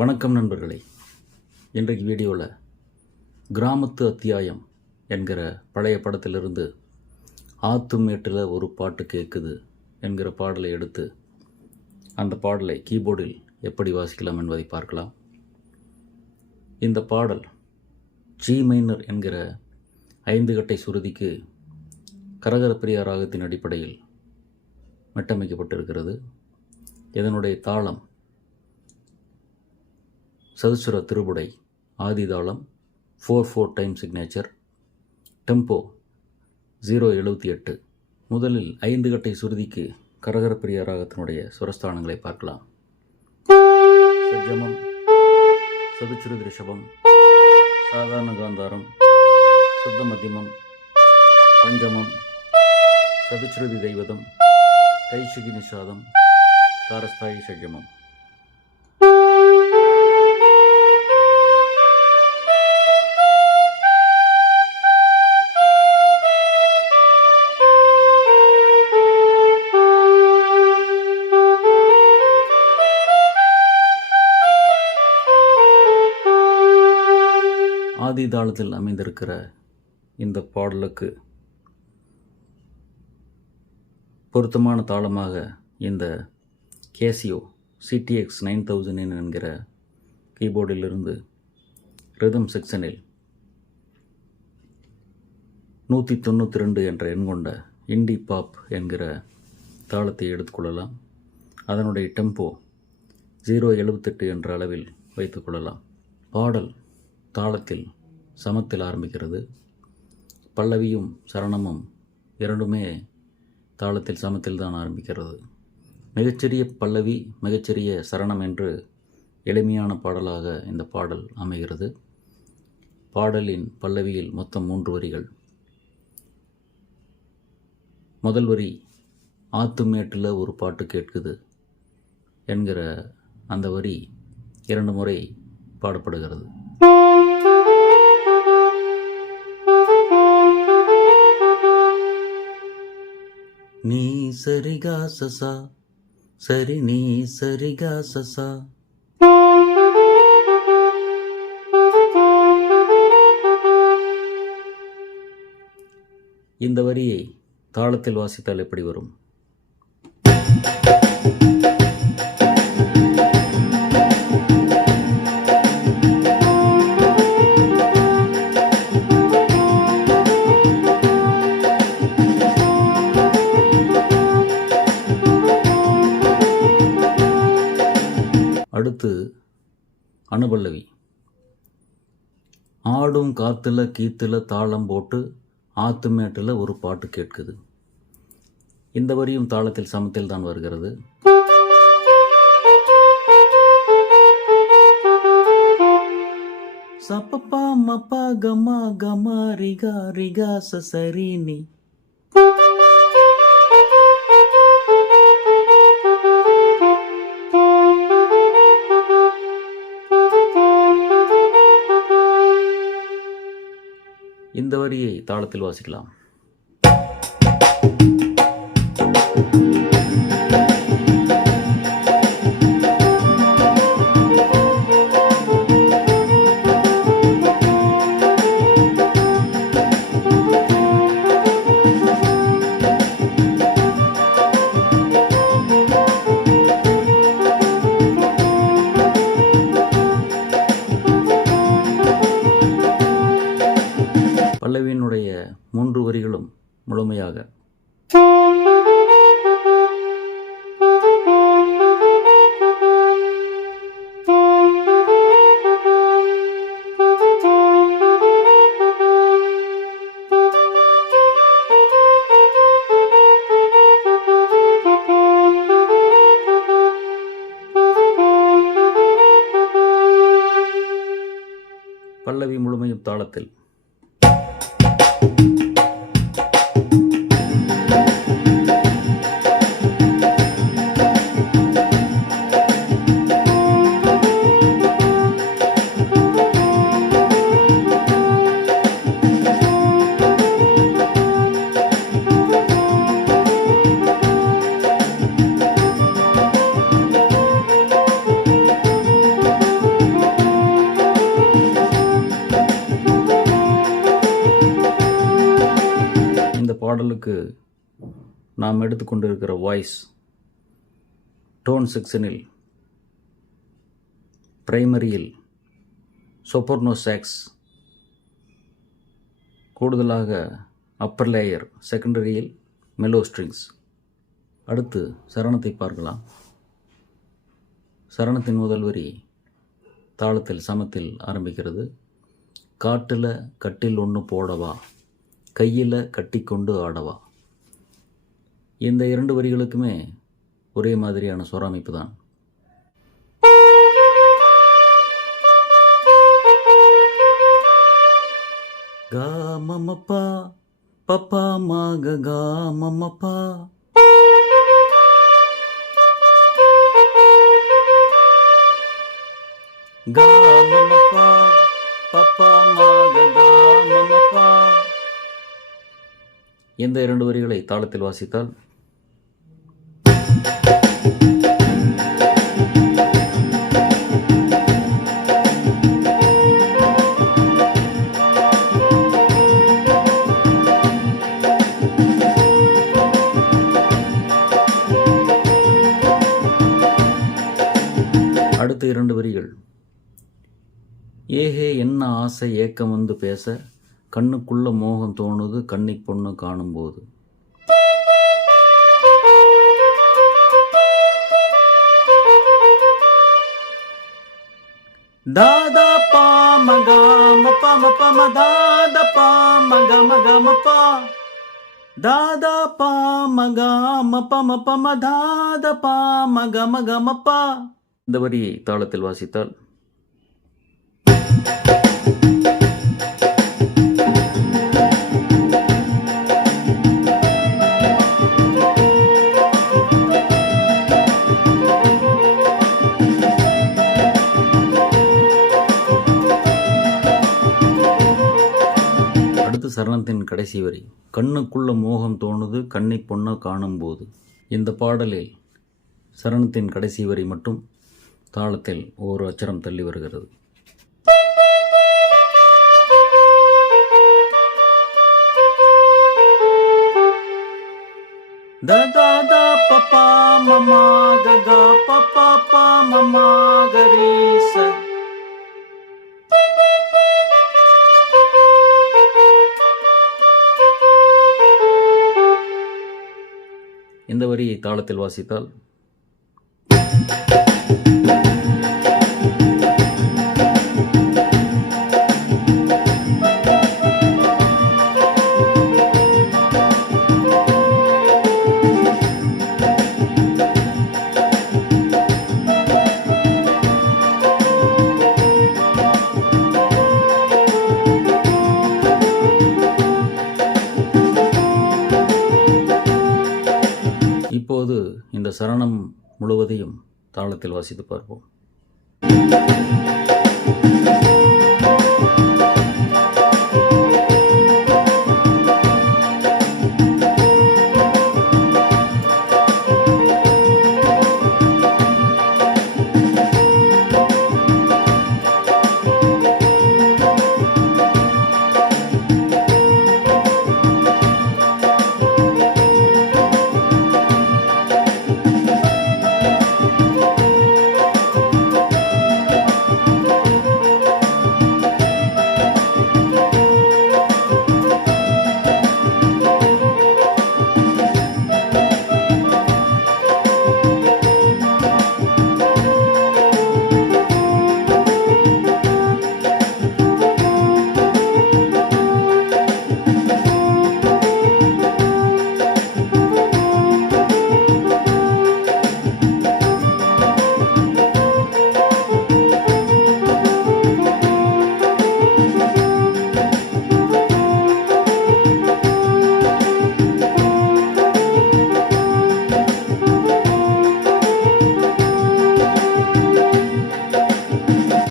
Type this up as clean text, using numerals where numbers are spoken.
வணக்கம் நண்பர்களே. இன்றைக்கு வீடியோவில் கிராமத்து அத்தியாயம் என்கிற பழைய படத்திலிருந்து ஆத்துமேட்டில் ஒரு பாட்டு கேட்குது என்கிற பாடலை எடுத்து அந்த பாடலை கீபோர்டில் எப்படி வாசிக்கலாம் என்பதை பார்க்கலாம். இந்த பாடல் ஜி மைனர் என்கிற 5 கட்டை சுருதிக்கு கரகரப்பிரியா ராகத்தின் அடிப்படையில் மெட்டமைக்கப்பட்டிருக்கிறது. இதனுடைய தாளம் சதுசுர திருபுடை, ஆதிதாளம் 4/4 டைம் சிக்னேச்சர், டெம்போ 078. முதலில் 5 கட்டை சுருதிக்கு கரகரப்பிரியா ராகத்தினுடைய சுரஸ்தானங்களை பார்க்கலாம். சஜ்ஜமம், சதுச்சுருதி ரிஷபம், சாதாரண காந்தாரம், சுத்த மத்தியமம், பஞ்சமம், சதுச்சுருதி தெய்வதம், கைஷிகி நிஷாதம், தாரஸ்தாயி சஜ்ஜமம். ஆதி தாளத்தில் அமைந்திருக்கிற இந்த பாடலுக்கு பொருத்தமான தாளமாக இந்த கேசியோ CTX 9000 என்கிற கீபோர்டிலிருந்து ரிதம் செக்ஷனில் 192 என்ற எண் கொண்ட இண்டி பாப் என்கிற தாளத்தை எடுத்துக்கொள்ளலாம். அதனுடைய டெம்போ 078 என்ற அளவில் வைத்துக்கொள்ளலாம். பாடல் தாளத்தில் சமத்தில் ஆரம்பிக்கிறது. பல்லவியும் சரணமும் இரண்டுமே தாளத்தில் சமத்தில் தான் ஆரம்பிக்கிறது. மிகச்சிறிய பல்லவி, மிகச்சிறிய சரணம் என்று எளிமையான பாடலாக இந்த பாடல் அமைகிறது. பாடலின் பல்லவியில் மொத்தம் 3 வரிகள். முதல் வரி ஆத்துமேட்டில் ஒரு பாட்டு கேட்குது என்கிற அந்த வரி 2 முறை பாடப்படுகிறது. நீ சரிகா சசா, சரி நீ சரிகா சசா. இந்த வரியை தாளத்தில் வாசித்தால் எப்படி வரும்? அடுத்து அனுபல்லவி. ஆடும் காத்துல கீத்துல தாளம் போட்டு ஆத்துமேட்டில் ஒரு பாட்டு கேட்குது. இந்த வரியும் தாளத்தில் சமத்தில் தான் வருகிறது. சப்பப்பா மப்பா கமா கமா ரிகா ரிகா சசரினி. இந்த வரியை தாளத்தில் வாசிக்கலாம். பல்லவியினுடைய 3 வரிகளும் முழுமையாக பல்லவி முழுமையும் தாளத்தில். உங்களுக்கு நாம் எடுத்துக்கொண்டிருக்கிற வாய்ஸ் டோன் செக்ஷனில் பிரைமரியில் சொப்ரானோ சாக்ஸ், கூடுதலாக அப்பர் லேயர் செகண்டரியில் மெலோ ஸ்ட்ரிங்ஸ். அடுத்து சரணத்தை பார்க்கலாம். சரணத்தின் முதல் வரி தாளத்தில் சமத்தில் ஆரம்பிக்கிறது. காட்டில் கட்டில் ஒன்று போடவா, கையில் கட்டி கொண்டு ஆடவா. இந்த 2 வரிகளுக்குமே ஒரே மாதிரியான ஸ்வர அமைப்பு தான். கா மமப்பா பப்பா மாக கா மமப்பா, கா மமப்பா பப்பா மாக கா மமப்பா. இந்த 2 வரிகளை தாளத்தில் வாசித்தால் அடுத்த 2 வரிகள் ஏஹே என்ன ஆசை ஏக்கம் வந்து பேச, கண்ணுக்குள்ள மோகம் தோணுது கண்ணி பொண்ணு காணும்போது. தாதா பா மகா மப்பா மப்பா ம தாதா பா மகா மகா மப்பா, தாதா பா மகா மப்பா மப்பா ம தாதா பா மகா மகா மப்பா. இந்த வரியை தாளத்தில் வாசித்தால் அடுத்து சரணத்தின் கடைசி வரி கண்ணுக்குள்ள மோகம் தோணுது கண்ணி பொண்ணு காணும்போது. இந்த பாடலில் சரணத்தின் கடைசி வரி மட்டும் தாளத்தில் ஒரு அச்சரம் தள்ளி வருகிறது. ததா பப்பா மமா ககா பப்பா பா மமா கரீச. இந்த வரியை தாளத்தில் வாசித்தால் இப்போது இந்த சரணம் முழுவதையும் தாளத்தில் வாசித்து பார்ப்போம்.